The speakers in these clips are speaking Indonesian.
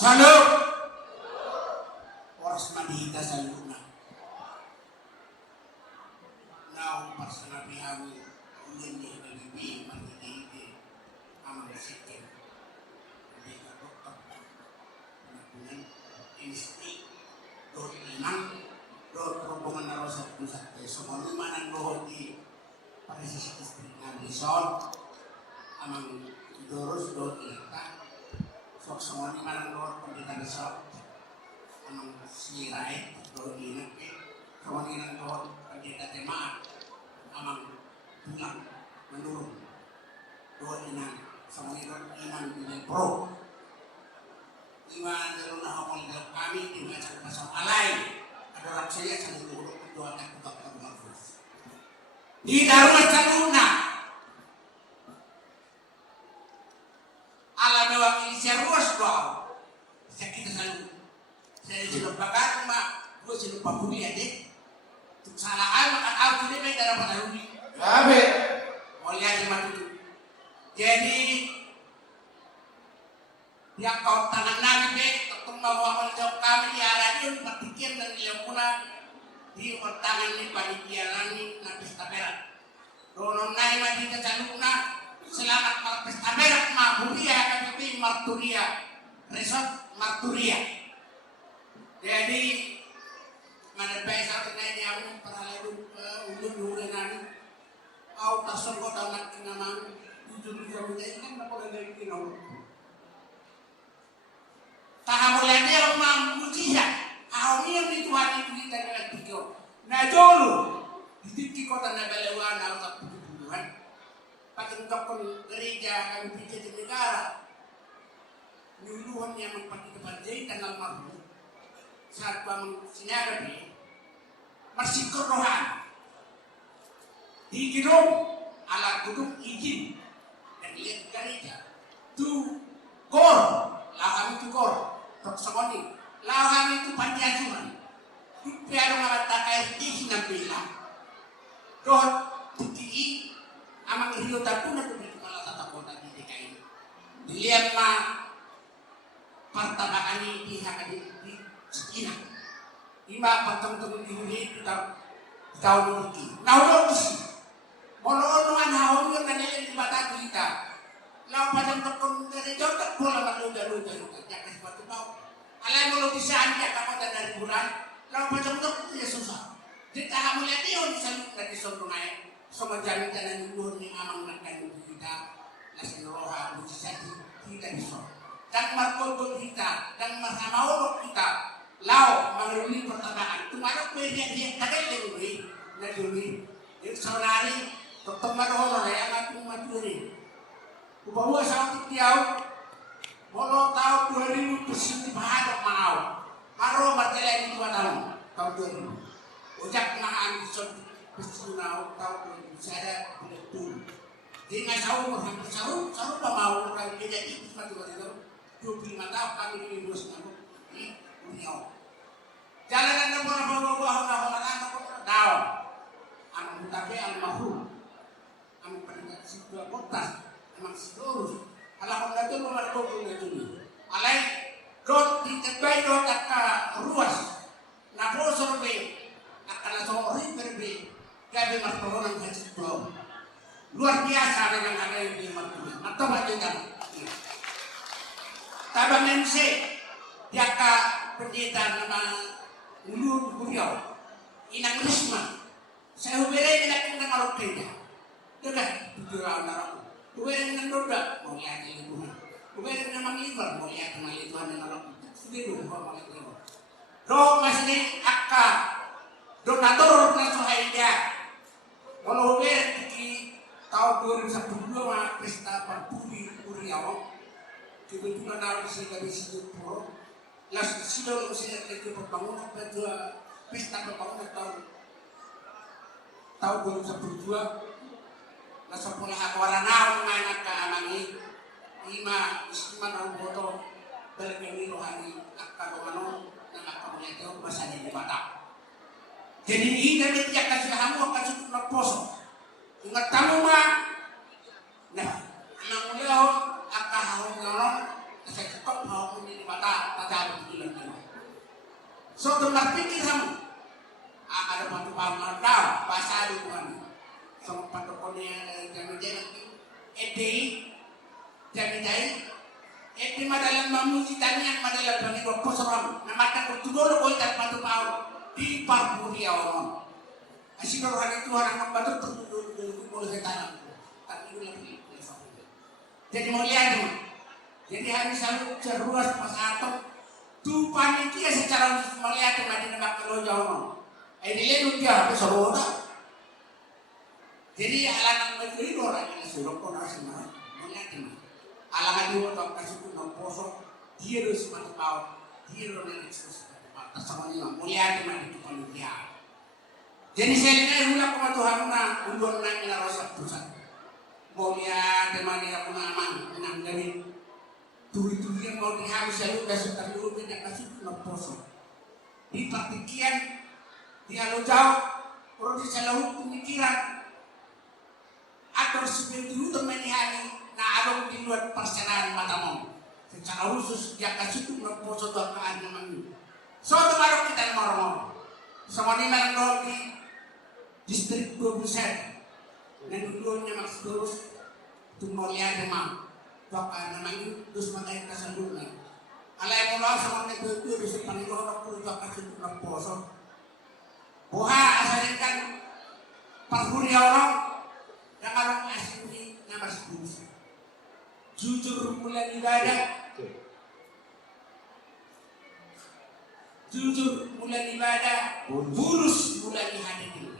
Salud. Oras madita sa luna. Now, pasanabi kami, hindi nagbibi, magiging ang sikin. Hindi ka doktor. Nakunan, instinct, doon inang, doon perhubungan na rin sa pusat. So, kung naman ang doon di parisisipis ng bison, amang doros doon ilata. So, semua ni mana doon kung di ka nasap, amang sirai, doon inang, semua ni nang doon kung di ka temaan, amang pulang, menurun, doon inang, semua ni doon inang binang pro. Iwan dalam nahokol dalam kami di mana sa pasal alay. Ada orang saya sangat buruk mendoakan kepada Allah. Di darurat saluna. Ala mewak ini seruas doa. Sakit selalu. Saya sudah bakar mak, gue sudah pakuli aja. Tuk salaan makan aku ni baik dalam penaluni. Abe. Mau lihat di mana itu. Jadi yang kau tangan nabi be, ketemu bawa jauh kami di arah ini berpikir dan dia pula di tangan ini panitia lani na pesta berat. Donon nai mati kejaluna selamat para pesta berat maburia kami marturia resort marturia. Jadi mana baik satu nai dia pun pernah lalu ujung nani, au tasongko dalam nama ujung ini kan boleh lagi kinau. Tahamulan dia rumah mujizat. Awalnya yang dituan itu kita dalam pikir. Nah dulu di kota Nabalewan atau pembunuhan. Pakai dokter gereja kami pikir di negara. Nyuluhan yang mempergi kepada dan almarhum. Saat bangun sinagabi masih kerohan di gedung ala gedung izin dan lihat gereja. Tu kor, lahan itu kor. Tok samoni, lawan itu panjasuhan. Pero nga takai di sinabila. Doon tuki amang rio tapuna to dito malah tatakota di DKI. Dilihat ma pertabakan di hakadi di Cikina. Ima patong-tong dihuli itu tahun ini. Nah udah sih. Mono-monoan haon yang kanilin di mata kita. Lau padang tekun dari jodoh bola maluga-luga jakas batu bau. Alai mau bisaan dia kamu dari bulan. Lau padang tekun dia susah. Kita kamu lihat dia bisa dari sondongai. Sama jalan-jalan luhur ni amang nakkan kita. Nasi roha bisa tidak bisa. Dan markodon kita dan marhamau kita. Lau melalui pertanyaan. Tumarok beriak dia kadang lebih naduri. Itu sonari tetap maroh ya aku maturi. Bahwa saat itu walau tahun 2000 bersih bahada mau maro materi ini 2 tahun 2000 ojak nahan bersih tahun 2000 saya betul dengan sahu hampir sahu mau orang jadi satu hari 25 tahun kami di Indonesia di Union jalanan nomor bawa daun anu tapi almarhum anu peningkat sebuah kota memang seluruh kalau itu nomor 20 itu alai dot ditebai dot akka ruas na bosor be akan sorry berbe gabe martoran haji bro luar biasa dengan ada yang di martoran atau bagian tabang MC diaka pendeta nama ulur beliau inang risma saya hubere dengan orang kaya dekat tujuh orang bukan dengan roda, mau lihat ini bukan. Bukan dengan liver, mau lihat dengan liver dengan orang sedih dulu, mau lihat liver. Dok masih akka, donatur nasuhai dia. Kalau bukan di tahun 2010 mah pesta Parbudi Uriau, kebetulan nalar sih dari situ pro. Las sido sih dari pembangunan kedua pesta pembangunan tahun 2012. Nasa pula akwara na mga nagkaamangi ima isiman ang boto talagang niluhani at kagumano ng akamulido basa ni bata. Jadi ini kami tiyak kasi hamu akan cukup na poso. Kung tamu ma na namuliaw akahawang ngaron kasi kapag hawang mata tata bilang kan. So tempat pikir kamu ada batu pamadam bahasa dukungan. So patokonya jangan-jangan edei jangan-jangan di madalang mamusi tanya madalang bagi dua posoran na mata ko tudolo ko itat patu pau di parpuri awon asik orang itu orang membantu tertuduh boleh tanam tapi itu lagi jadi mau lihat nih jadi hari selalu ceruas pasato tu panitia secara melihat di nama kalau jauh ini lihat dia pesawat jadi alang negeri orang yang suruh konar semua melihat nih alangan dulu tak kasih pun poso dia harus mati bawah dia harus ekspos sama dia mulia di mana itu panitia jadi saya lihat ulah kuma Tuhan na undon na ilarosak pusat mulia di mana aku aman enam dari turi-turi yang mau dihabis saya besok tadi dulu tidak kasih pun poso di partikian dia lo jauh proses selalu pemikiran atau seperti itu teman hari na adong di luar persenaan matamu secara khusus dia kasih itu poso doakan namanya so teman kita ngomong sama ni malang di distrik 20 dan dulunya maksud terus tu mulia demam doakan namanya terus makai kasanduna alai mulai sama ni tu di sepanjang orang pun doakan itu poso boha asalkan perhuri orang yang orang asli nama sebut jujur mulai ibadah jujur mulai ibadah burus mulai hadiri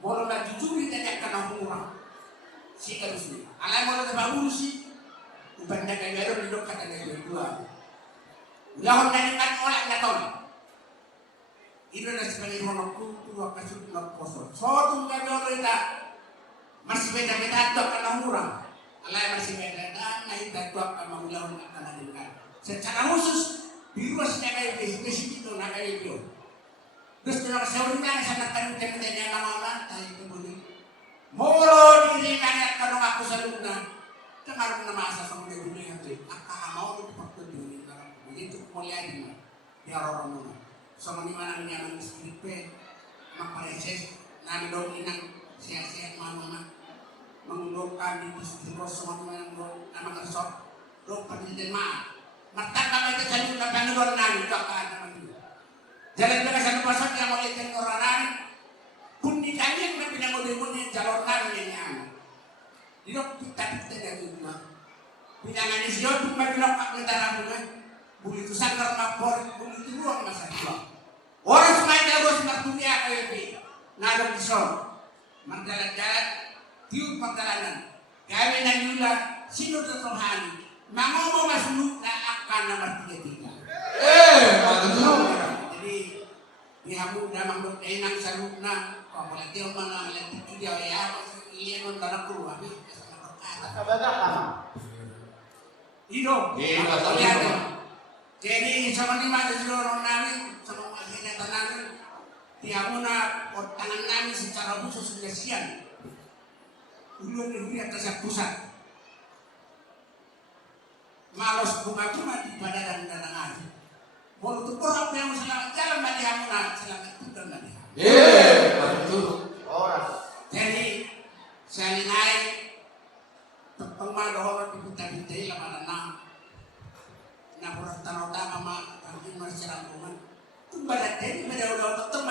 mau nak jujur tidak kena murah si harusnya alai mau tak burus sih bukan dengan baru hidup kata dengan dua lawan dengan orang ngaton itu adalah sebagai monokul tua kasut nak posor so tunggu kalau kita masih beda-beda tak kena murah alai masih beda dan naik datuak sama ulang akan hadirkan secara khusus di ruas nagai besi itu nagai itu terus kalau seorang sangat kan teman-teman nama-nama tadi kemudian molo diri nagai kalau aku saluna dengar nama asal sama dia dunia itu apa mau dipakai dunia begitu mulia di orang sama di mana nyaman skripe mapareses nang dominan siap-siap mama mengundurkan di distrik semua yang nama kersok dok pendidikan mah matang kami itu jadi nak luar nani doakan nama itu jalan dengan satu pasal yang oleh orang pun ditanya yang pindah model jalur nani yang di dok kita dari rumah pindangan di sini tuh bagi dok pak negara bukan begitu sangat lapor begitu ruang masa itu orang semua itu harus berdunia kayak ini nadok di sana berjalan-jalan tiup perjalanan kami nanyula sino tersohani mangomo masuk na akan nomor 33 betul jadi dihamu damang dok enang saruna apalagi mana lagi dia ya iya non tanah keluar Ido jadi sama ni mana seluruh nami sama akhirnya tanah dihamu na tangan nami secara khusus sudah siang dulu negeri atas pusat malos bunga-bunga di badan dan dangan mau tuh orang yang selamat jalan bagi hamuna selamat tinggal bagi betul jadi saya naik tepung dohor di putih-putih lama nah kurang tanah utama mah kami masih rangkuman tuh badan ini udah tetap